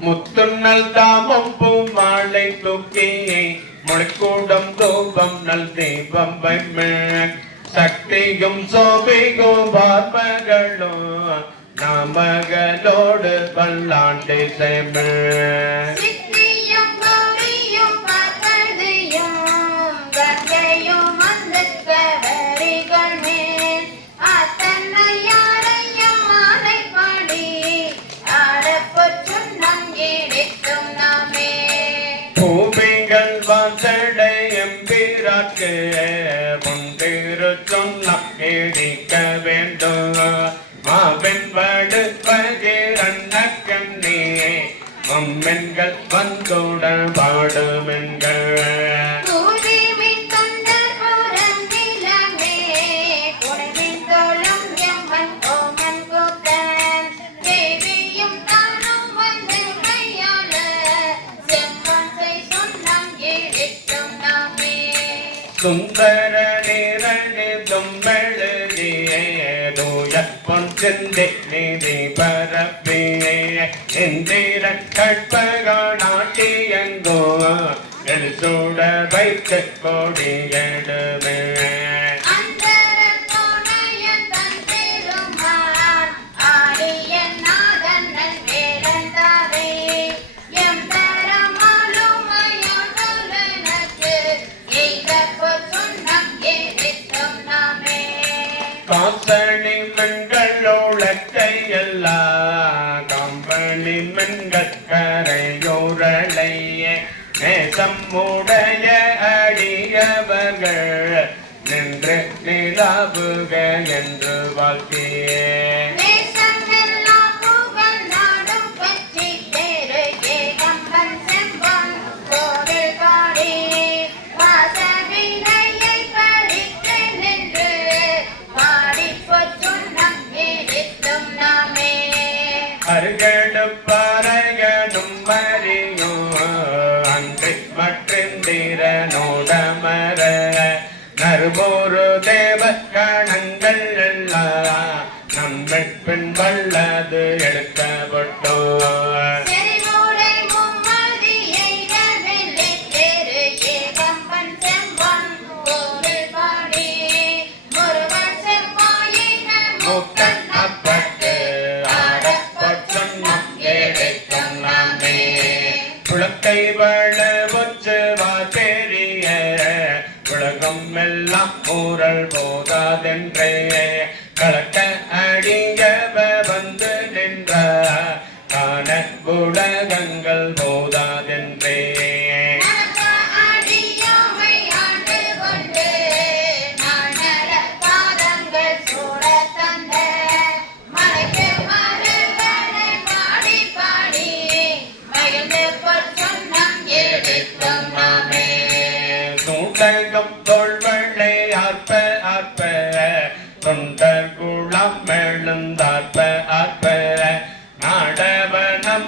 முத்துண்ணல் தாமம் பூமாலை தூக்கியே முளைக்கூடம் தூபம் நல் தீபம் சக்தியும் சோபிகும் பார்மகளும் நாமகளோடு பல்லாண்டு செமல் அம்மென்கள் வந்தோடல் பாடுமென்கள் തുമ്പരണിരണ്ട് തുമ്പളുകയെ ദൂയ പൊഞ്ചിന്റെ നിധി പരപ്പ எந்திர கற்பக நாட்டியங்கோ எழுசோட வைத்து கோடி எடுமே கரையோரலை நேசம்முடைய அடியவர்கள் நின்று நிலாவுக என்று வாழ்த்தியே. வெண்பள்ளது எடுக்கப்பட்டோ குளத்தை வள வச்சவா தெரிய உலகம் எல்லாம் ஊரல் போதாதென்றே. கலக்க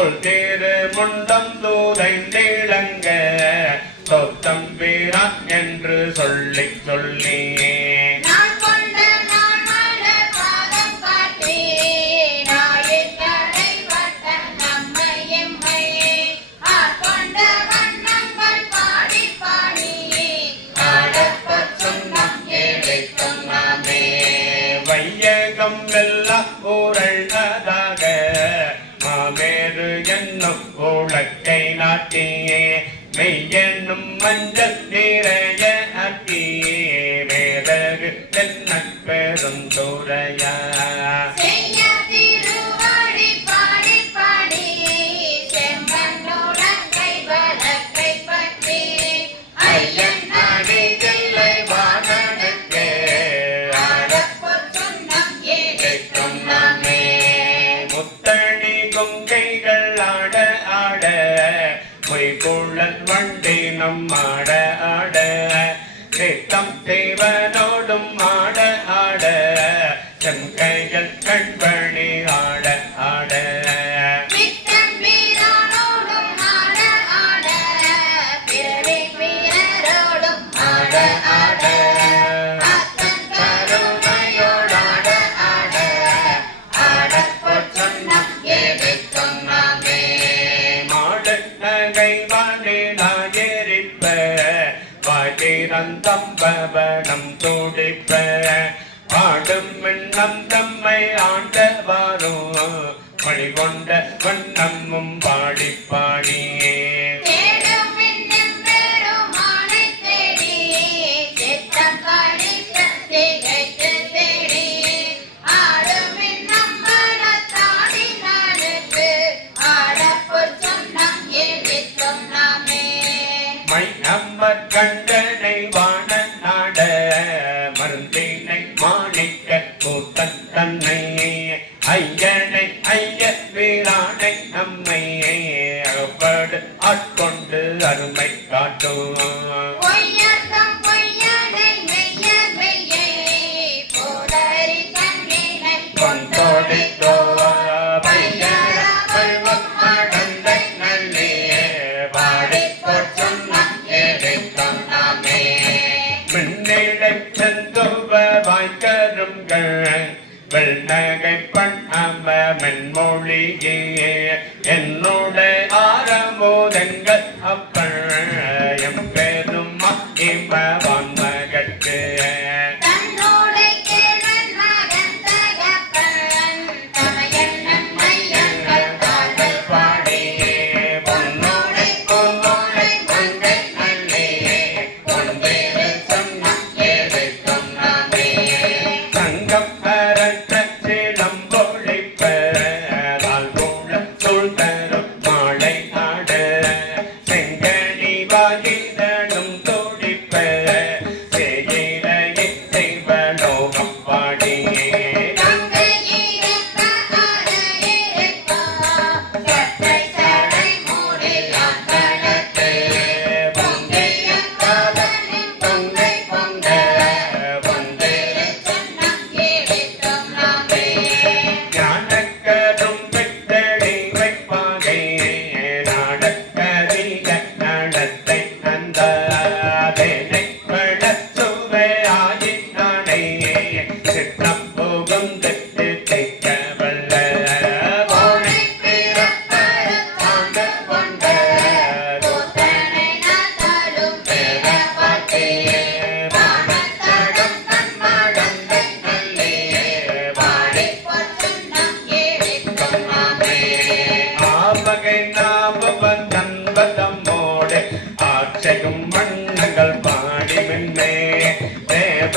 தோல் தேரு முண்டம் தூதை நீளங்க சொத்தம் வீரன் என்று சொல்லி சொல்லி உலக்கை நாட்டியே மெய்யென்னும் மஞ்ச சிறந்தம் பவனம் துடிப்ப. பாடும் எண்ணம் தம்மை ஆண்டவாரோ. வழிகொண்ட அருள்படு ஆட்கொண்டு அருமை காட்டும்.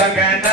sagana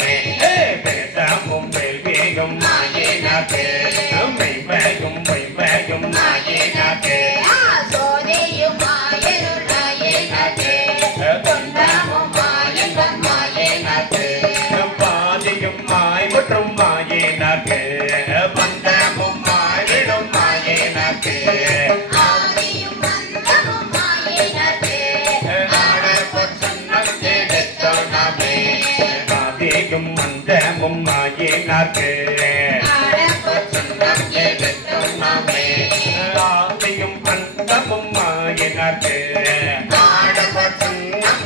மாயினார்க்கு ஆடப்பொச்சுண்ணம் எடுத்தோம் நாமே ஆதியும் அந்தமும் மாயினார்க்கு ஆடப்பொச்சுண்ணம்